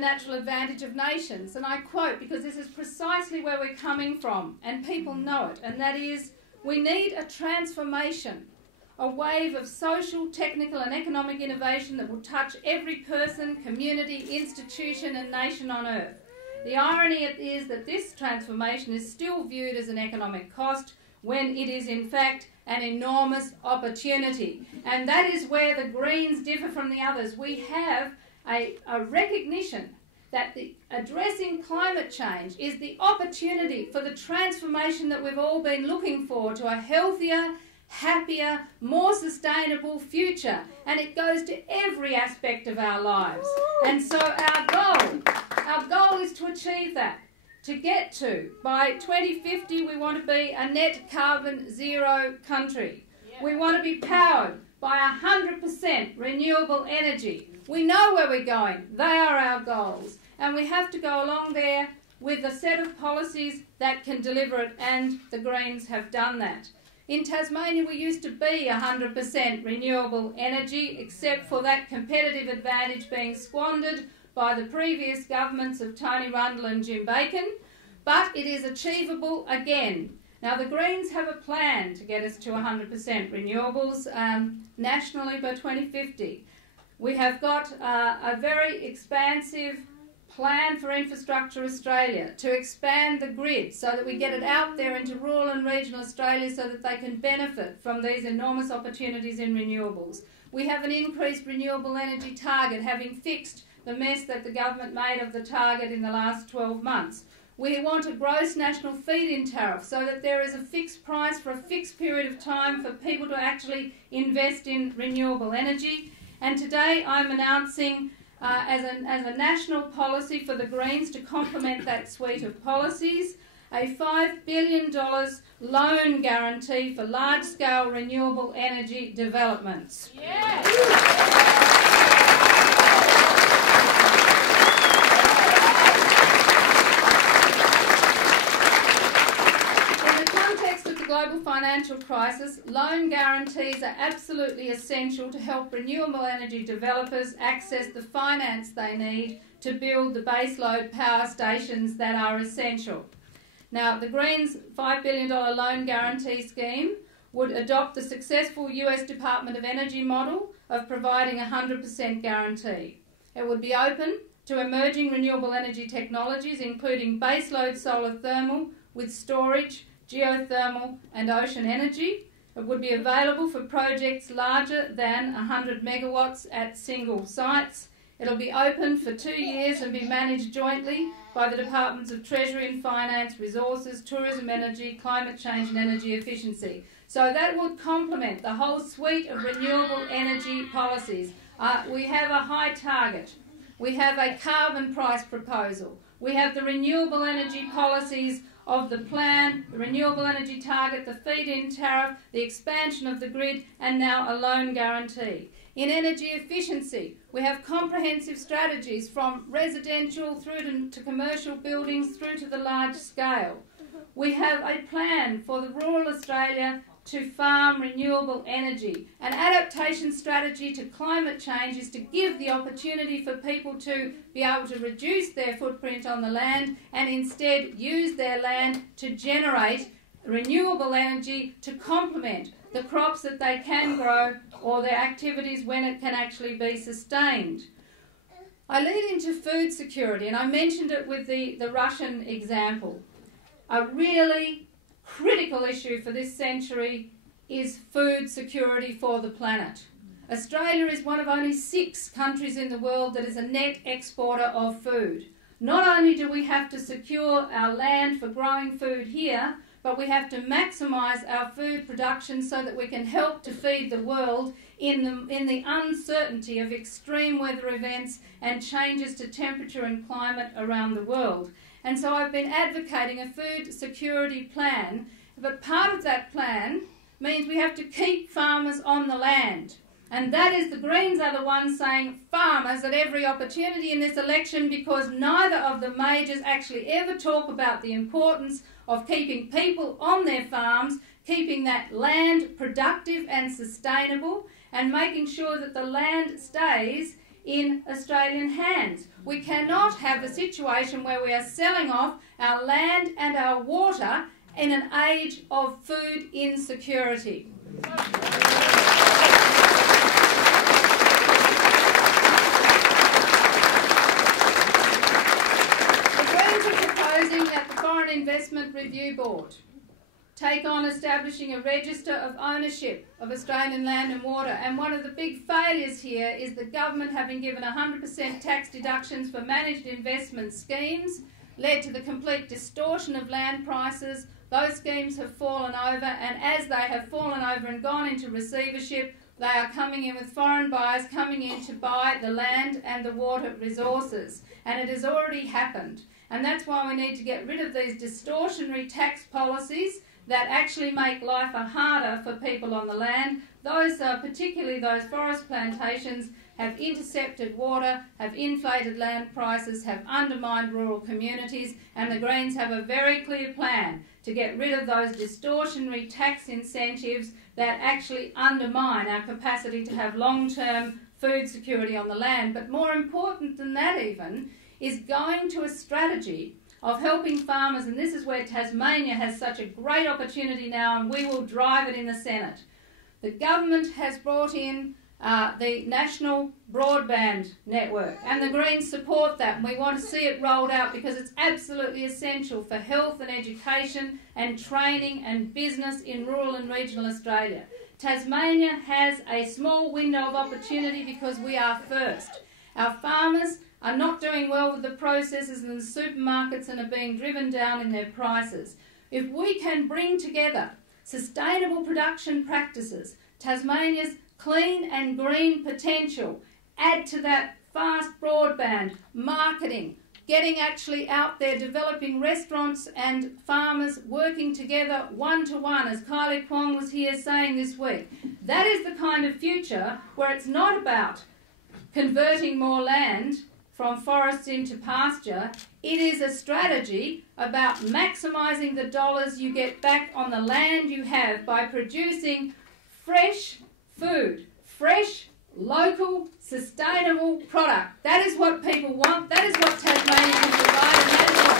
natural advantage of nations. And I quote, because this is precisely where we're coming from, and people know it, and that is, we need a transformation, a wave of social, technical and economic innovation that will touch every person, community, institution and nation on earth. The irony is that this transformation is still viewed as an economic cost when it is in fact an enormous opportunity. And that is where the Greens differ from the others. We have a recognition that addressing climate change is the opportunity for the transformation that we've all been looking for to a healthier, happier, more sustainable future. And it goes to every aspect of our lives. And so our goal is to achieve that, to get to, by 2050 we want to be a net carbon zero country. Yeah. We want to be powered by 100% renewable energy. We know where we're going. They are our goals. And we have to go along there with a set of policies that can deliver it, and the Greens have done that. In Tasmania, we used to be 100% renewable energy, except for that competitive advantage being squandered by the previous governments of Tony Rundle and Jim Bacon, but it is achievable again. Now, the Greens have a plan to get us to 100% renewables nationally by 2050. We have got a very expansive plan for Infrastructure Australia to expand the grid so that we get it out there into rural and regional Australia so that they can benefit from these enormous opportunities in renewables. We have an increased renewable energy target, having fixed the mess that the government made of the target in the last 12 months. We want a gross national feed-in tariff so that there is a fixed price for a fixed period of time for people to actually invest in renewable energy. And today I'm announcing as a national policy for the Greens to complement that suite of policies, a $5 billion loan guarantee for large-scale renewable energy developments. Yeah. Global financial crisis, loan guarantees are absolutely essential to help renewable energy developers access the finance they need to build the baseload power stations that are essential. Now, the Greens' $5 billion loan guarantee scheme would adopt the successful US Department of Energy model of providing 100% guarantee. It would be open to emerging renewable energy technologies, including baseload solar thermal with storage, geothermal and ocean energy. It would be available for projects larger than 100 megawatts at single sites. It'll be open for 2 years and be managed jointly by the Departments of Treasury and Finance, Resources, Tourism, Energy, Climate Change and Energy Efficiency. So that would complement the whole suite of renewable energy policies. We have a high target. We have a carbon price proposal. We have the renewable energy policies of the plan, the renewable energy target, the feed-in tariff, the expansion of the grid, and now a loan guarantee. In energy efficiency, we have comprehensive strategies from residential through to commercial buildings through to the large scale. We have a plan for the rural Australia to farm renewable energy. An adaptation strategy to climate change is to give the opportunity for people to be able to reduce their footprint on the land and instead use their land to generate renewable energy to complement the crops that they can grow or their activities when it can actually be sustained. I lead into food security, and I mentioned it with the Russian example. A really critical issue for this century is food security for the planet. Australia is one of only 6 countries in the world that is a net exporter of food. Not only do we have to secure our land for growing food here, but we have to maximise our food production so that we can help to feed the world in the uncertainty of extreme weather events and changes to temperature and climate around the world. And so I've been advocating a food security plan, but part of that plan means we have to keep farmers on the land. And that is, the Greens are the ones saying farmers at every opportunity in this election, because neither of the majors actually ever talk about the importance of keeping people on their farms, keeping that land productive and sustainable, and making sure that the land stays in Australian hands. We cannot have a situation where we are selling off our land and our water in an age of food insecurity. The Greens are proposing that the Foreign Investment Review Board take on establishing a register of ownership of Australian land and water. And one of the big failures here is the government having given 100% tax deductions for managed investment schemes led to the complete distortion of land prices. Those schemes have fallen over, and as they have fallen over and gone into receivership, they are coming in with foreign buyers coming in to buy the land and the water resources. And it has already happened. And that's why we need to get rid of these distortionary tax policies that actually make life harder for people on the land. Those, particularly those forest plantations, have intercepted water, have inflated land prices, have undermined rural communities, and the Greens have a very clear plan to get rid of those distortionary tax incentives that actually undermine our capacity to have long-term food security on the land. But more important than that even is going to a strategy of helping farmers, and this is where Tasmania has such a great opportunity now, and we will drive it in the Senate. The government has brought in the National Broadband Network, and the Greens support that, and we want to see it rolled out because it's absolutely essential for health and education and training and business in rural and regional Australia. Tasmania has a small window of opportunity because we are first. Our farmers are not doing well with the processors and the supermarkets and are being driven down in their prices. If we can bring together sustainable production practices, Tasmania's clean and green potential, add to that fast broadband, marketing, getting actually out there, developing restaurants and farmers working together one-to-one, as Kylie Kwong was here saying this week. That is the kind of future where it's not about converting more land from forests into pasture. It is a strategy about maximising the dollars you get back on the land you have by producing fresh food, fresh, local, sustainable product. That is what people want. That is what Tasmania can provide, and that is what